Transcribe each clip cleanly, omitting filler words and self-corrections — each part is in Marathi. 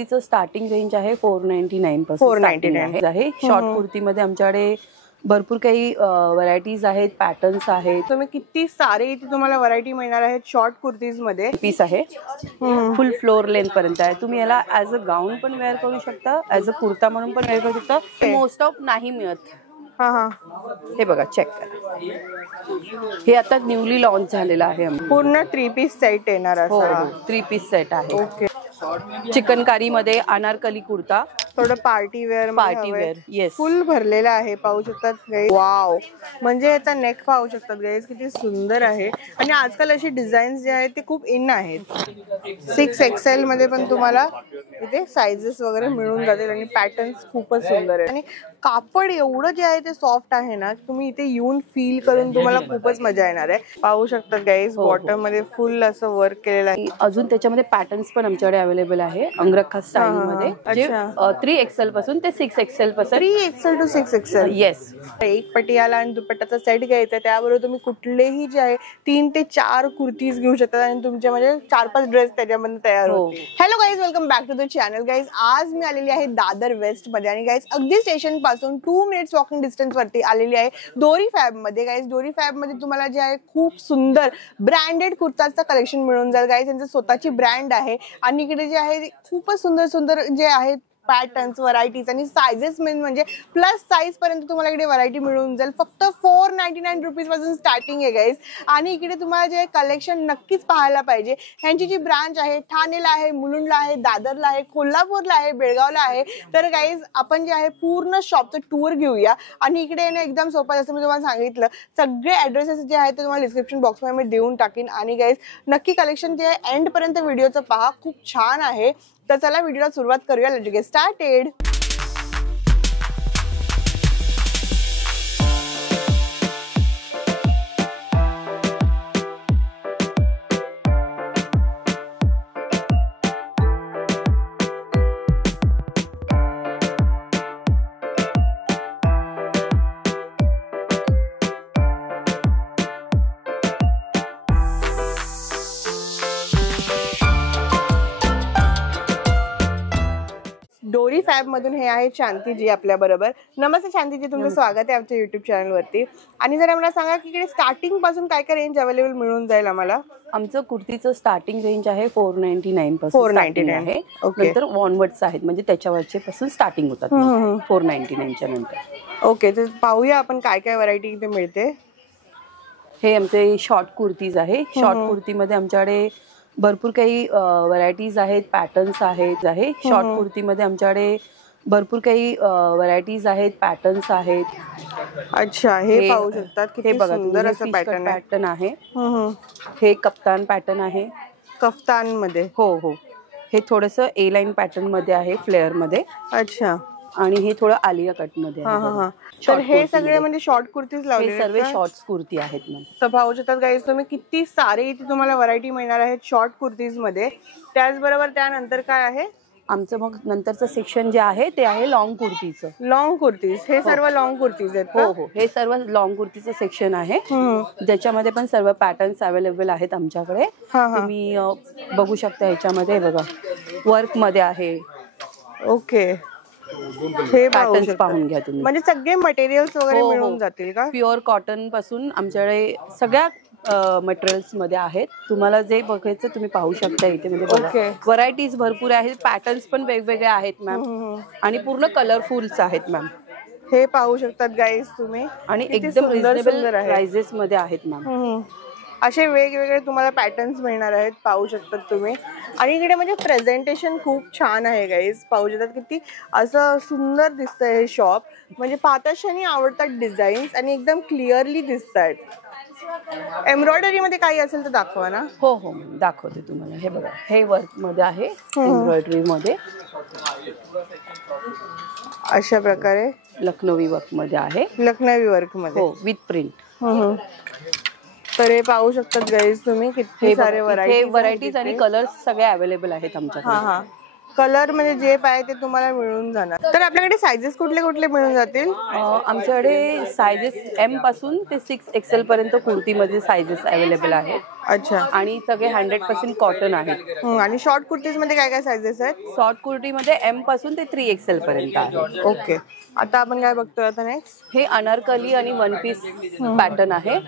कुर्तीचं स्टार्टिंग रेंज आहे 499 पासून 499 आहे. शॉर्ट कुर्तीमध्ये आमच्याकडे भरपूर काही व्हरायटीज आहेत, पॅटर्न्स आहेत. तुम्ही किती सारे इथे तुम्हाला व्हरायटी मिळणार आहेत शॉर्ट कुर्तीज मध्ये. पीस आहे, फुल फ्लोर लेंथ पर्यंत आहे. तुम्ही याला ऍज अ गाऊन पण वेअर करू शकता, ऍज अ कुर्ता म्हणून पण वेअर करू शकता. मोस्ट ऑफ नाही मिळत. हे बघा, चेक करा. हे आता न्यूली लॉन्च झालेलं आहे. पूर्ण 3 पीस सेट येणार असा. 3 पीस सेट आहे. ओके. चिकनकारी मध्ये अनारकली कुर्ता, थोडं पार्टी वेअर. येस, फुल भरलेला आहे, पाहू शकतात गाईज. वाव, म्हणजे याचा नेक पाहू शकतात गाईज, किती सुंदर आहे. आणि आजकाल अशी डिझाईन्स जे आहेत ते खूप इन आहेत. 6XL मध्ये पण तुम्हाला इथे साइजेस वगैरे मिळून जातील आणि पॅटर्न्स खूपच सुंदर आहे. आणि कापड एवढं जे आहे ते सॉफ्ट आहे ना, तुम्ही इथे येऊन फील करून तुम्हाला खूपच मजा येणार आहे. पाहू शकतात गाईज, बॉटम मध्ये फुल असं वर्क केलेलं आहे. अजून त्याच्यामध्ये पॅटर्न्स पण आमच्याकडे अवेलेबल आहे अंगरखा स्टाईल मध्ये. 3XL पासून ते 6XL पर्यंत. 3XL to 6XL. येस. एक पटियाला आणि दुपट्टाचा सेट घ्यायचा, त्याबरोबर तुम्ही कुठलेही जे आहे 3 ते 4 कुर्तीज घेऊ शकता आणि तुमच्या म्हणजे 4-5 ड्रेस त्याच्यामध्ये तयार होतील. Hello guys, welcome back to the channel. Guys, आज मी आलेली आहे दादर वेस्ट मध्ये आणि गाईज अगदी स्टेशन पासून 2 मिनिट्स वॉकिंग डिस्टन्स वरती आलेली आहे दोरी फॅब मध्ये. गाईज, दोरी फॅब मध्ये तुम्हाला जे आहे खूप सुंदर ब्रँडेड कुर्ताचं कलेक्शन मिळून जाईल. गाईज, त्यांची स्वतःची ब्रँड आहे आणि इकडे जे आहे खूपच सुंदर सुंदर जे आहेत पॅटर्न्स, व्हरायटीज आणि सायझेस मेन म्हणजे प्लस साईज पर्यंत तुम्हाला इकडे व्हरायटी मिळून जाईल. फक्त 499 रुपीज पासून स्टार्टिंग आहे गाईज. आणि इकडे तुम्हाला जे कलेक्शन नक्कीच पाहायला पाहिजे. ह्यांची जी ब्रांच आहे ठाणेला आहे, मुलुंडला आहे, दादरला आहे, कोल्हापूरला आहे, बेळगावला आहे. तर गाईज, आपण जे आहे पूर्ण शॉपचं टूर घेऊया. आणि इकडे येणं एकदम सोपं, जसं मी तुम्हाला सांगितलं. सगळे ऍड्रेसेस जे आहेत ते तुम्हाला डिस्क्रिप्शन बॉक्समध्ये मी देऊन टाकीन. आणि गाईज, नक्की कलेक्शन जे आहे एंड पर्यंत व्हिडिओचं पहा, खूप छान आहे. तर चला व्हिडिओला सुरुवात करूया. Let's get started. डोरी फॅब मधून हे आहे शांतीजी आपल्या बरोबर. नमस्ते शांतीजी, तुमचं स्वागत आहे आमच्या युट्यूब चॅनल वरती. आणि जर आम्हाला सांगा की इकडे स्टार्टिंग पासून काय काय रेंज अवेलेबल मिळून जाईल आम्हाला. आमचं कुर्तीचं स्टार्टिंग रेंज आहे 499 पासून. 499 आहे. नंतर वॉनवर्ड्स आहेत, म्हणजे त्याच्यावरचे पासून स्टार्टिंग होतात 499 च्या नंतर. ओके, तर पाहूया आपण काय काय व्हरायटी इथे मिळते. हे आमचे शॉर्ट कुर्तीज आहे. शॉर्ट कुर्तीमध्ये आमच्याकडे भरपूर काही व्हरायटीज आहेत, पॅटर्न्स आहेत. शॉर्ट कुर्तीमध्ये आमच्याकडे भरपूर काही व्हरायटीज आहेत, पॅटर्न्स आहेत. अच्छा, हे पाहू शकतात हे किती बघा, सुंदर असं पॅटर्न आहे. हे कप्तान पॅटर्न आहे. कफ्तान मध्ये. हो, हे थोडस ए लाईन पॅटर्न मध्ये आहे, फ्लेअर मध्ये. अच्छा. आणि हे थोडं आलिया कट मध्ये आहे. तर हे सगळे म्हणजे शॉर्ट कुर्तीज लावले, सर्व शॉर्ट कुर्ती आहेत मॅम. तर पाहू शकतात गाईज तुम्ही किती सारे इथे तुम्हाला व्हरायटी मिळणार आहेत शॉर्ट कुर्तीज मध्ये. त्याचबरोबर त्यानंतर काय आहे आमचं मग नंतरचं सेक्शन जे आहे ते आहे लॉंग कुर्तीचं. लॉंग कुर्तीज. हे सर्व लॉंग कुर्तीज आहेत. हो, हे सर्व लॉंग कुर्तीचं सेक्शन आहे, ज्याच्यामध्ये पण सर्व पॅटर्न्स अवेलेबल आहेत आमच्याकडे. तुम्ही बघू शकता. ह्याच्यामध्ये बघा, वर्क मध्ये आहे. ओके, हे पॅटर्न्स पाहून घ्या तुम्ही. म्हणजे सगळे मटेरियल्स वगैरे मिळून जातील का. प्युअर कॉटन पासून आमच्याकडे सगळ्या मटेरियल्स मध्ये आहेत. तुम्हाला जे बघायचं तुम्ही पाहू शकता इथे. म्हणजे व्हरायटीज भरपूर आहेत, पॅटर्न्स पण वेगवेगळे आहेत मॅम. आणि पूर्ण कलरफुल्स आहेत मॅम. हे पाहू शकतात गाईज तुम्ही. आणि एकदम रिजनेबल प्राइसेस मध्ये आहेत मॅम. असे वेगवेगळे तुम्हाला पॅटर्न्स मिळणार आहेत, पाहू शकतात तुम्ही. आणि इकडे म्हणजे प्रेझेंटेशन खूप छान आहे गाईज. पाहू शकतात किती असं सुंदर दिसतंय हे शॉप. म्हणजे पाहता क्षणी आवडतात डिझाईन्स आणि एकदम क्लिअरली दिसत आहेत. एम्ब्रॉयडरी मध्ये काही असेल तर दाखवा ना. हो, दाखवते तुम्हाला. हे बघा, हे वर्क मध्ये आहे, एम्ब्रॉयडरी मध्ये. अशा प्रकारे लखनवी वर्क मध्ये आहे. लखनवी वर्क मध्ये, हो, विथ प्रिंट. तर हे पाहू शकतात गाईज तुम्ही किती सारे व्हरायटीज आणि कलर्स सगळे अवेलेबल आहेत आमच्याकडे. कलर म्हणजे जे पाहिजे ते तुम्हाला मिळून जाणार. तर आपल्याकडे सायझेस कुठले कुठले मिळून जातील. आमच्याकडे सायझेस M पासून ते 6XL पर्यंत कुर्तीमध्ये सायझेस अवेलेबल आहेत. अच्छा. आणि सगळे 100% कॉटन आहेत. आणि शॉर्ट कुर्तीज मध्ये काय काय साइजेस आहेत? शॉर्ट कुर्तीमध्ये M पासून ते 3XL पर्यंत आहे. ओके. आता आपण काय बघतोय आता नेक्स्ट? हे अनारकली आणि वन पीस पॅटर्न आहे.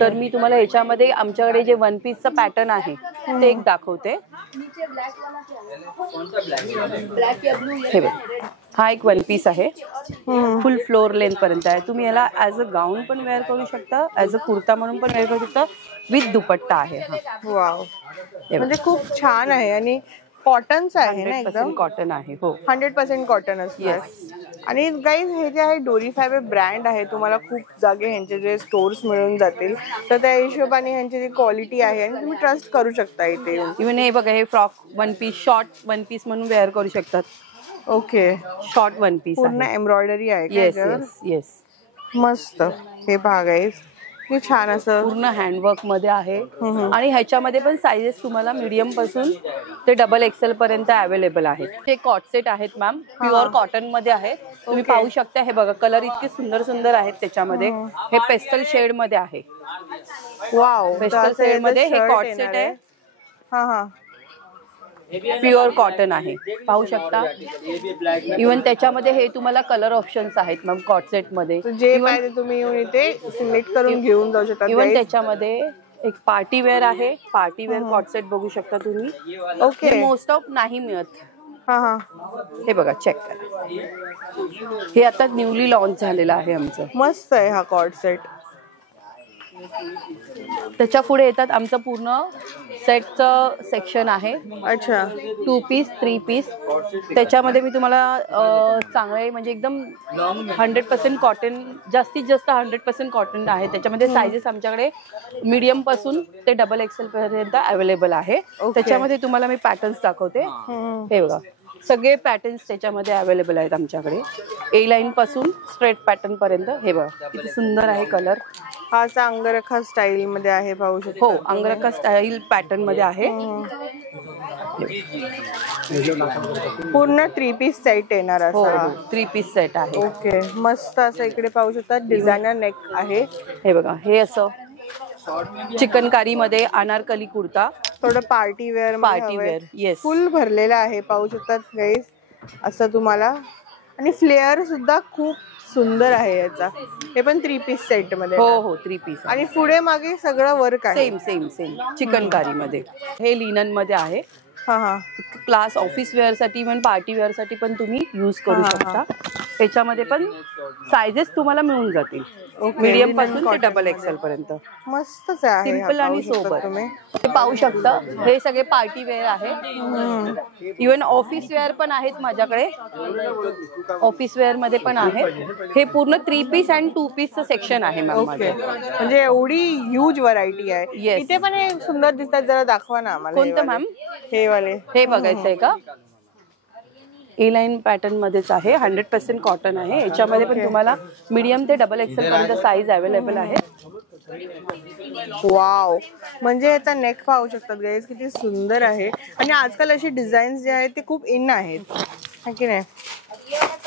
तर मी तुम्हाला याच्यामध्ये आमच्याकडे जे वन पीसचं पॅटर्न आहे ते एक दाखवते. हे बघ, हा एक वन पीस आहे. फुल फ्लोर लेंथ पर्यंत आहे. तुम्ही याला ऍज अ गाऊन पण वेअर करू शकता, ऍज अ कुर्ता म्हणून पण वेअर करू शकता. विथ दुपट्टा आहे. वाव, म्हणजे खूप छान आहे आणि कॉटनचा आहे ना, एकदम कॉटन आहे. हो, 100% कॉटन असणार. आणि गाईज हे जे आहे डोरी फायबर ब्रँड आहे. तुम्हाला खूप जागे ह्यांचे जे स्टोर्स मिळून जातील, तर त्या हिशोबाने ह्यांची जी क्वालिटी आहे आणि तुम्ही ट्रस्ट करू शकता इथे. इव्हन हे बघा, हे frock one piece, short one piece म्हणून वेअर करू शकतात. ओके. शॉर्ट वन पीस, पूर्ण एम्ब्रॉयडरी आहे. Yes yes yes. मस्त. हे पहा गाईज, हे छान असं पूर्ण हँडवर्क मध्ये आहे. आणि ह्याच्यामध्ये पण साइजेस तुम्हाला मीडियम पासून ते XXL पर्यंत अवेलेबल आहेत. हे कॉट सेट आहेत मॅम, प्युअर कॉटन मध्ये आहेत. तुम्ही पाहू शकता. हे बघा, कलर इतके सुंदर सुंदर आहेत त्याच्यामध्ये. हे पेस्टल शेड मध्ये आहे. वाव, पेस्टल शेड मध्ये हे कॉट सेट आहे. प्युअर कॉटन आहे, पाहू शकता. इव्हन त्याच्यामध्ये हे तुम्हाला कलर ऑप्शन्स आहेत मॅम कॉट सेट मध्ये. जे पाहिजे तुम्ही येऊन इथे सिलेक्ट करून घेऊन जाऊ शकता. इव्हन त्याच्यामध्ये एक पार्टी वेअर आहे. पार्टी वेअर कॉट सेट बघू शकता तुम्ही. ओके. मोस्ट ऑफ नाही मिळत. हे बघा, चेक करा. हे आता न्यूली लॉन्च झालेलं आहे आमचं. मस्त आहे हा कॉट सेट. त्याच्या पुढे येतात आमचं पूर्ण सेटचं सेक्शन आहे. अच्छा. 2 पीस 3 पीस. त्याच्यामध्ये मी तुम्हाला चांगले म्हणजे एकदम 100% कॉटन, जास्तीत जास्त 100% कॉटन आहे. त्याच्यामध्ये सायझेस आमच्याकडे मीडियम पासून ते XXL पर्यंत अवेलेबल आहे. त्याच्यामध्ये तुम्हाला मी पॅटर्न्स दाखवते. हे बघा, सगळे पॅटर्न्स त्याच्यामध्ये अवेलेबल आहेत आमच्याकडे. A लाईन पासून स्ट्रेट पॅटर्न पर्यंत. हे बघा, किती सुंदर आहे कलर. हा असा अंगरखा स्टाईल मध्ये आहे, पाहू शकता. हो, अंगरखा स्टाईल पॅटर्न मध्ये आहे. पूर्ण 3 पीस सेट येणार असा. 3 पीस सेट आहे. ओके. मस्त असं इकडे पाहू शकता, डिझायनर नेक आहे. हे बघा, हे असं चिकनकारी मध्ये अनारकली कुर्ता. थोडं party wear. Party wear, yes. Full भरलेला आहे, पाहू शकतात गाईज असं तुम्हाला. आणि फ्लेअर सुद्धा खूप सुंदर आहे याचा. हे पण 3 पीस सेट मध्ये. हो 3 पीस. आणि पुढे मागे सगळं वर्क आहे. सेम सेम सेम चिकनकारी मध्ये. हे लिनन मध्ये आहे. हा. क्लास ऑफिस वेअर साठी पण पार्टी वेअर साठी पण तुम्ही यूज करू शकता. त्याच्यामध्ये पण सायझेस तुम्हाला मिळून जातील. मीडियम पासून ते XXL पर्यंत. मस्तच आहे, सिंपल आणि सोबर. तुम्ही पाहू शकता, हे सगळे पार्टी वेअर आहे. इव्हन ऑफिस वेअर पण आहेत माझ्याकडे. ऑफिस वेअर मध्ये पण आहेत. हे पूर्ण 3 पीस अँड 2 पीसचं सेक्शन आहे मॅम. म्हणजे एवढी ह्यूज व्हरायटी आहे. इथे पण हे सुंदर दिसतात, जरा दाखवा ना आम्हाला. कोणतं मॅम? हे वाले. हे बघायचंय का? A लाईन पॅटर्न मध्येच आहे. 100% कॉटन आहे. याच्यामध्ये पण तुम्हाला मीडियम ते XXL पर्यंत साईज अवेलेबल आहे. वाव, म्हणजे याचा नेक पाहू शकतात गाईज, किती सुंदर आहे. आणि आजकाल अशी डिझाईन्स जे आहेत ते खूप इन आहेत की नाही.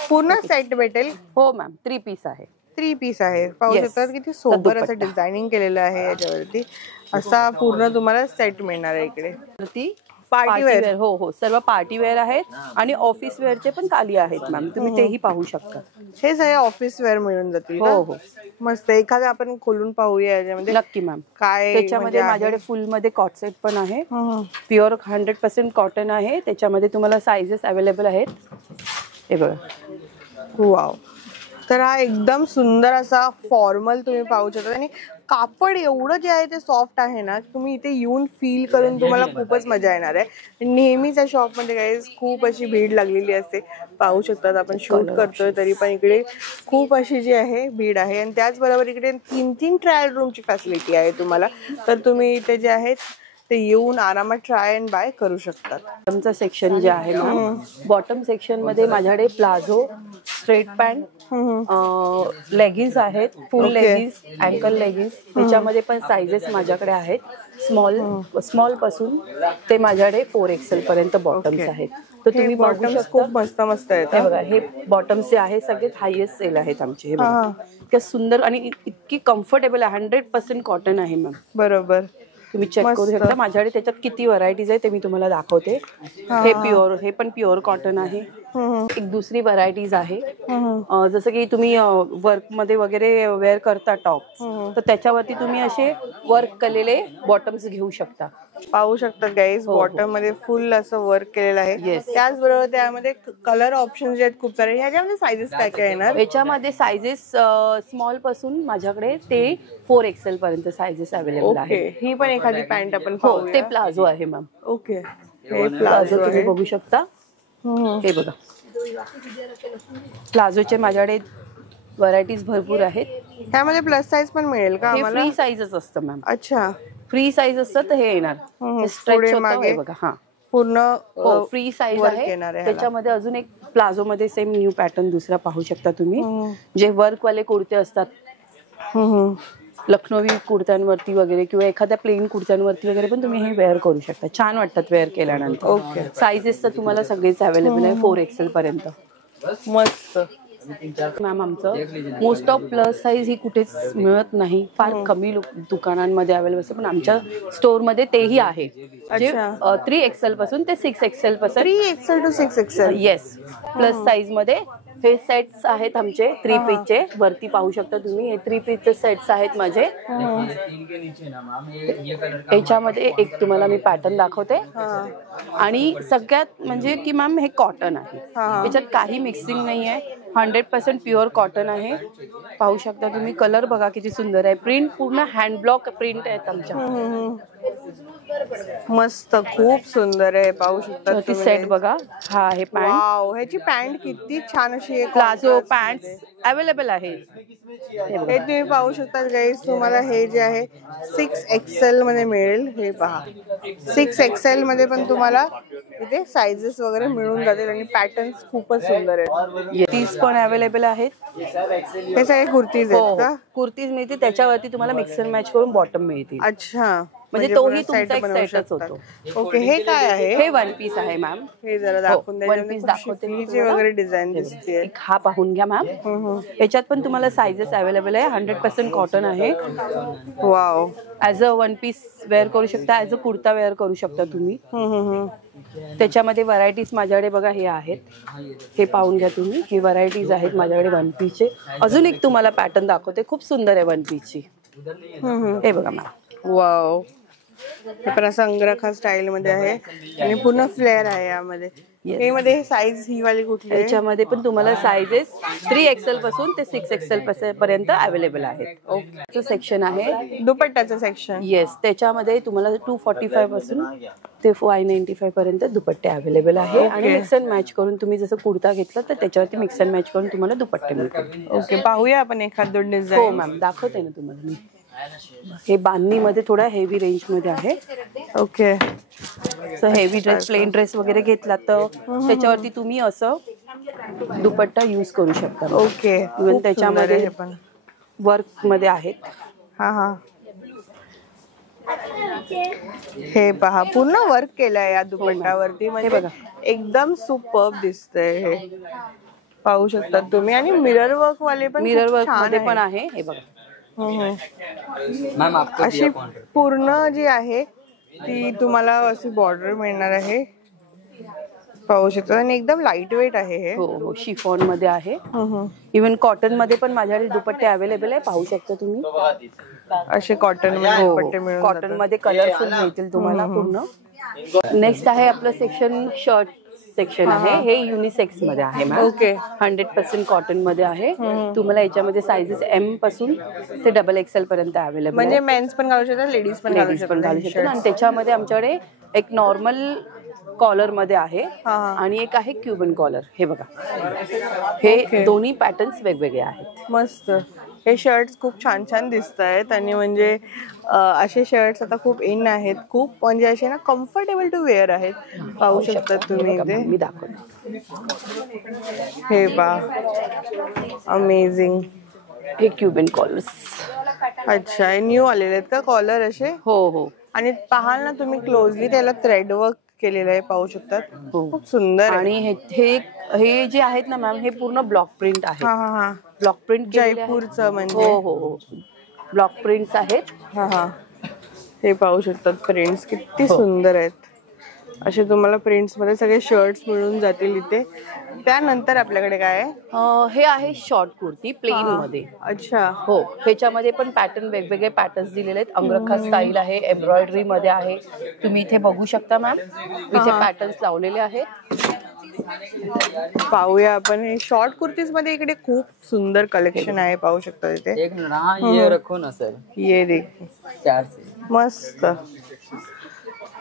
पूर्ण सेट भेटेल. हो मॅम, 3 पीस आहे. 3 पीस आहे, पाहू शकतात किती सोबर असं डिझायनिंग केलेलं आहे याच्यावरती. असा पूर्ण तुम्हाला सेट मिळणार आहे इकडे. Party wear. हो, सर्व पार्टी वेअर आहेत. आणि ऑफिस वेअरचे पण खाली आहेत मॅम, तुम्ही तेही पाहू शकता. हे सगळे ऑफिस वेअर मिळून जातील. हो. मस्त. एखादं आपण खोलून पाहूया याच्यामध्ये. नक्की मॅम. काय त्याच्यामध्ये माझ्याकडे फुल मध्ये कॉट सेट पण आहे. प्युअर 100% कॉटन आहे. त्याच्यामध्ये तुम्हाला सायझेस अवेलेबल आहेत. हे बघा. वाव. तर हा एकदम सुंदर असा फॉर्मल तुम्ही पाहू शकता. आणि कापड एवढं जे आहे ते सॉफ्ट आहे ना, तुम्ही इथे येऊन फील करून तुम्हाला खूपच मजा येणार आहे. नेहमीच्या शॉप मध्ये काही खूप अशी भीड लागलेली असते, पाहू शकतात. आपण शूट करतोय तरी पण इकडे खूप अशी जी आहे भीड आहे. आणि त्याचबरोबर इकडे 3 ट्रायल रूमची फॅसिलिटी आहे तुम्हाला. तर तुम्ही इथे जे आहेत ते येऊन आरामात ट्राय अँड बाय करू शकतात. बॉटमचं सेक्शन जे आहे ना, बॉटम सेक्शन मध्ये माझ्याकडे प्लाझो, स्ट्रेट पॅन्ट, लेगिन्स आहेत. Full leggings, ankle leggings. त्याच्यामध्ये पण सायझेस माझ्याकडे आहेत. स्मॉल पासून ते माझ्याकडे 4XL पर्यंत बॉटम्स आहेत. तर तुम्ही बॉटम्स खूप मस्त मस्त आहेत. हे बघा, हे बॉटम्स जे आहे सगळ्यात हायेस्ट सेल आहेत आमचे. हे बघा, इतकं सुंदर आणि इतकी कम्फर्टेबल आहे. 100% कॉटन आहे मॅम. बरोबर. तुम्ही चेक करू शकता. माझ्याकडे त्याच्यात किती व्हरायटीज आहे ते मी तुम्हाला दाखवते. हे प्युअर, हे पण प्युअर कॉटन आहे. एक दुसरी व्हरायटीज आहे, जसं की तुम्ही वर्क मध्ये वगैरे वेअर करता टॉप, तर त्याच्यावरती तुम्ही असे वर्क केलेले बॉटम्स घेऊ शकता. पाहू शकता गाईज, बॉटम मध्ये फुल असं वर्क केलेलं आहे. त्याचबरोबर त्यामध्ये कलर ऑप्शन जे आहेत खूप सारे. ह्याच्यामध्ये सायझेस काय काय येणार? याच्यामध्ये सायझेस स्मॉल पासून माझ्याकडे ते 4XL पर्यंत सायझेस अवेलेबल आहे. ही पण एखादी पॅन्ट आपण ते प्लाझो आहे मॅम. ओके, हे प्लाझो तुम्ही बघू शकता. हे बघा, प्लाझोचे माझ्याकडे व्हरायटीज भरपूर आहेत. त्यामध्ये प्लस साईज पण मिळेल का आम्हाला? फ्री साईजच असतं मॅम. अच्छा, फ्री साईज असतं तर हे येणार. हे स्ट्रेच होतं हे बघा. हा पूर्ण फ्री साईज आहे. त्याच्यामध्ये अजून एक प्लाझो मध्ये सेम न्यू पॅटर्न दुसरा पाहू शकता तुम्ही. जे वर्क वाले कुर्ते असतात, लखनवी कुर्त्यांवरती वगैरे किंवा एखाद्या प्लेन कुर्त्यांवरती वगैरे पण तुम्ही हे वेअर करू शकता. छान वाटतात वेअर केल्यानंतर. ओके, साईजेस तर तुम्हाला सगळेच अवेलेबल आहे 4XL पर्यंत. मस्त मॅम. आमचं मोस्ट ऑफ प्लस साईज ही कुठेच मिळत नाही, फार कमी दुकानांमध्ये अवेलेबल असतं, पण आमच्या स्टोर मध्ये तेही आहे. 3XL पासून ते 6XL पर्यंत. 3XL to 6XL. Yes, plus size मध्ये हे सेट्स आहेत आमचे 3 पीसचे. वरती पाहू शकता तुम्ही, हे 3 पीसचे सेट्स आहेत माझे. याच्यामध्ये एक तुम्हाला मी पॅटर्न दाखवते. आणि सगळ्यात म्हणजे की मॅम हे कॉटन आहे, याच्यात काही मिक्सिंग नाही आहे. 100% प्युअर कॉटन आहे. पाहू शकता तुम्ही, कलर बघा किती सुंदर आहे. प्रिंट पूर्ण हँड ब्लॉक प्रिंट आहेत आमच्या. मस्त, खूप सुंदर आहे. पाहू शकता ती सेट बघा. हा आहे पॅन्ट. वाव, ह्याची पॅन्ट किती छान अशी आहे. प्लाझो पॅन्ट अवेलेबल आहे. हे तुम्ही पाहू शकता गाईज. तुम्हाला हे जे आहे 6XL मध्ये मिळेल. हे पहा, 6XL मध्ये पण तुम्हाला इथे साइजेस वगैरे मिळून जातील आणि पॅटर्न्स खूपच सुंदर आहेत. तीस पण अवेलेबल आहेत. हे सगळे कुर्तीज आहेत का? कुर्तीज मिळते, त्याच्यावरती तुम्हाला मिक्स अँड मॅच करून बॉटम मिळते. अच्छा, म्हणजे तोही तुमचा एक सेटच होतो. ओके, हे काय आहे? हे 1 पीस आहे मॅम. हे जरा दाखवून द्या. 1 पीस दाखवते मी वगैरे डिझाईन दिसते. हा पाहून घ्या मॅम. याच्यात पण तुम्हाला साइजेस अवेलेबल आहे. 100% कॉटन आहे. Wow, as a 1 piece wear करू शकता, ऍज अ कुर्ता वेअर करू शकता तुम्ही. त्याच्यामध्ये व्हरायटीज माझ्याकडे बघा हे आहेत. हे पाहून घ्या तुम्ही. हे व्हरायटीज आहेत माझ्याकडे 1 पीसचे. अजून एक तुम्हाला पॅटर्न दाखवते, खूप सुंदर आहे 1 पीसची. हे बघा मॅम. वाव, हे पण असं अंगरखा स्टाईल मध्ये आहे आणि पूर्ण फ्लेअर आहे यामध्ये. हे मध्ये साईज ही वाली कुठली आहे? याच्यामध्ये पण तुम्हाला साइजेस 3XL पासून ते 6XL पर्यंत अवेलेबल आहेत. ओके, सेक्शन आहे दुपट्ट्याचं सेक्शन. येस, त्याच्यामध्ये तुम्हाला 245 पासून ते 595 पर्यंत दुपट्टे अवेलेबल आहे. आणि मिक्स अँड मॅच करून तुम्ही जसं कुर्ता घेतला तर त्याच्यावरती मिक्स अँड मॅच करून तुम्हाला दुपट्टे मिळतील. ओके, पाहूया आपण एखाद दोन डिझाईन. हो मॅम, दाखवते ना तुम्हाला मी. हे बांधणी मध्ये थोडा हेवी रेंज मध्ये आहे. Okay, heavy dress, plain dress वगैरे घेतला तर त्याच्यावरती तुम्ही असं दुपट्टा यूज करू शकता. ओके, इव्हन त्याच्यामध्ये पण वर्क मध्ये आहेत. हा हा, हे पहा, पूर्ण वर्क केलंय या दुपट्ट्यावरती. म्हणजे बघा, एकदम सुपर्ब दिसतंय. हे पाहू शकता तुम्ही. आणि मिरर वर्क वाले पण, मिरर वर्क मध्ये पण आहे. हे बघा, अशी पूर्ण जी आहे ती तुम्हाला अशी बॉर्डर मिळणार आहे. पाहू शकता. आणि एकदम लाईट वेट आहे हे. हो, शिफॉन मध्ये आहे. इव्हन कॉटन मध्ये पण माझ्याकडे दुपट्टे अवेलेबल आहे. पाहू शकता तुम्ही. असे कॉटन मध्ये दुपट्टे मिळून कॉटन मध्ये कलरफुल मिळतील तुम्हाला पूर्ण. नेक्स्ट आहे आपलं सेक्शन शर्ट सेक्शन आहे. हे युनिसेक्स मध्ये आहे मॅम. ओके, 100% कॉटन मध्ये आहे. तुम्हाला याच्यामध्ये साइजेस M पासून ते XXL पर्यंत अवेलेबल. म्हणजे मेन्स पण घालू शकतात, लेडीज पण घालू शकतात. आणि त्याच्यामध्ये आमच्याकडे एक नॉर्मल कॉलर मध्ये आहे आणि एक आहे क्युबन कॉलर. हे बघा, हे दोन्ही पॅटर्न्स वेगवेगळे आहेत. मस्त. हे शर्ट्स खूप छान छान दिसत आहेत. आणि म्हणजे असे शर्ट्स आता खूप इन आहेत. खूप म्हणजे असे ना कम्फर्टेबल टू वेअर आहेत. पाहू शकता तुम्ही इथे. मी दाखवते. हे पा, अमेझिंग. हे क्युबन कॉलर्स. अच्छा, हे न्यू आलेले आहेत का कॉलर असे? हो. आणि पाहाल ना तुम्ही क्लोजली, त्याला थ्रेड वर्क केलेलं आहे. पाहू शकतात, खूप सुंदर. आणि हे जे आहेत ना मॅम, हे पूर्ण ब्लॉक प्रिंट आहे. ब्लॉक प्रिंट जयपूरचं म्हणजे. हो, ब्लॉक प्रिंट्स आहेत. हे पाहू शकतात प्रिंट्स किती सुंदर आहेत. असे तुम्हाला प्रिंट्स मध्ये सगळे शर्ट्स मिळून जातील इथे. त्यानंतर आपल्याकडे काय आहे? हे आहे शॉर्ट कुर्ती प्लेन मध्ये. अच्छा. हो, ह्याच्यामध्ये पण पॅटर्न वेगवेगळे पॅटर्न्स दिलेले आहेत. अंगरखा स्टाईल आहे, एम्ब्रॉयडरी मध्ये आहे. तुम्ही इथे बघू शकता मॅम, इथे पॅटर्न्स लावलेले आहेत. पाहूया आपण हे शॉर्ट कुर्तीज मध्ये. इकडे खूप सुंदर कलेक्शन आहे, पाहू शकता इथे. एक मिनिट, ये रखो ना सर. ये देख, 4 से मस्त.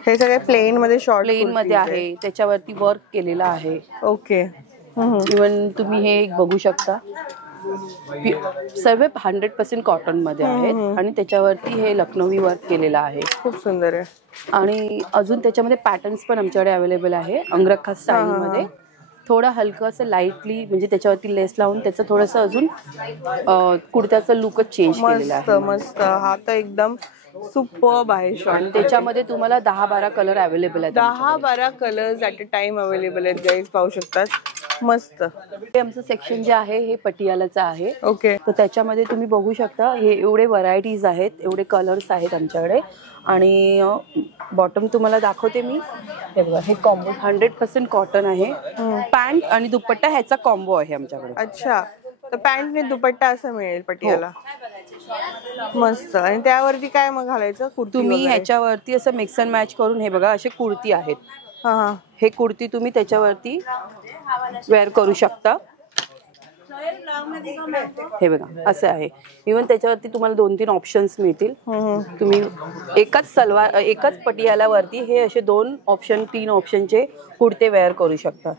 हे सगळे प्लेन मध्ये शॉर्ट प्लेन मध्ये आहे, त्याच्यावरती वर्क केलेलं आहे. ओके. इवन तुम्ही हे एक बघू शकता, सर्व 100% कॉटन मध्ये आहेत आणि त्याच्यावरती हे लखनवी वर्क केलेलं आहे. खूप सुंदर आहे. आणि अजून त्याच्यामध्ये पॅटर्न्स पण आमच्याकडे अवेलेबल आहे अंगरखा स्टाईल मध्ये. थोडं हलकं असं लाईटली, म्हणजे त्याच्यावरती लेस लावून त्याचं थोडंसं अजून कुर्त्याचं लुकच चेंज केलेलं आहे. मस्त. हा तर एकदम सुपर्ब आहे शॉर्ट. आणि त्याच्यामध्ये तुम्हाला 10-12 कलर अवेलेबल आहेत. 10-12 colours at a time available आहेत गाईज, पाहू शकतात. मस्त. हे आमचं सेक्शन जे आहे हे पटियालाचं आहे. ओके. तर त्याच्यामध्ये तुम्ही बघू शकता, हे एवढे व्हरायटीज आहेत, एवढे कलर्स आहेत आमच्याकडे. आणि बॉटम तुम्हाला दाखवते मी. हे बघा, हे कॉम्बो 100% कॉटन आहे. पॅन्ट आणि दुपट्टा ह्याचा कॉम्बो आहे आमच्याकडे. अच्छा, तर पॅन्ट आणि दुपट्टा असं मिळेल पटियाला. मस्त. आणि त्यावरती काय मग घालायचं? कुर्ती तुम्ही वगैरे? ह्याच्यावरती असं मिक्स अँड मॅच करून, हे बघा असे कुर्ती आहेत. हा. हे कुर्ती तुम्ही त्याच्यावरती वेअर करू शकता. हे बघा असं आहे. इव्हन त्याच्यावरती तुम्हाला 2-3 ऑप्शन्स मिळतील. तुम्ही एकाच सलवार, एकाच पटियालावरती हे असे 2 ऑप्शन 3 ऑप्शनचे कुर्ते वेअर करू शकता.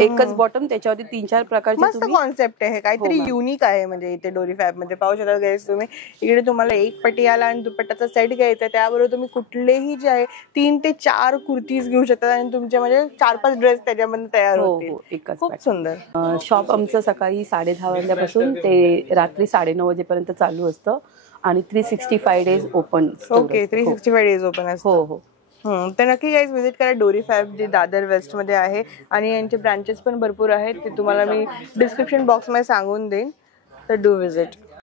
एकच बॉटम, त्याच्यावरती 3-4 प्रकारचे. मस्त कॉन्सेप्ट आहे, काहीतरी युनिक आहे. म्हणजे इथे डोरी फॅब मध्ये पाहू शकता गाईस तुम्ही. इकडे तुम्हाला एक पटियाला आणि दुपट्टाचा सेट घ्यायचा, त्याबरोबर तुम्ही कुठलेही जे आहे 3 ते 4 कुर्तीज घेऊ शकता आणि तुमचे म्हणजे 4-5 ड्रेस त्याच्यामध्ये तयार होतील. खूप सुंदर. शॉप आमचं सकाळी 10:30 वाजल्यापासून ते रात्री 9:30 वाजेपर्यंत चालू असतं आणि 365 days open. Okay, 365 days open असतं. हो हो. तर नक्की गाईज व्हिजिट करा डोरी फॅब, जे दादर वेस्ट मध्ये आहे. आणि यांचे ब्रांचेस पण भरपूर आहेत, ते तुम्हाला मी डिस्क्रिप्शन बॉक्स मध्ये सांगून देईन. तर डू व्हिजिट.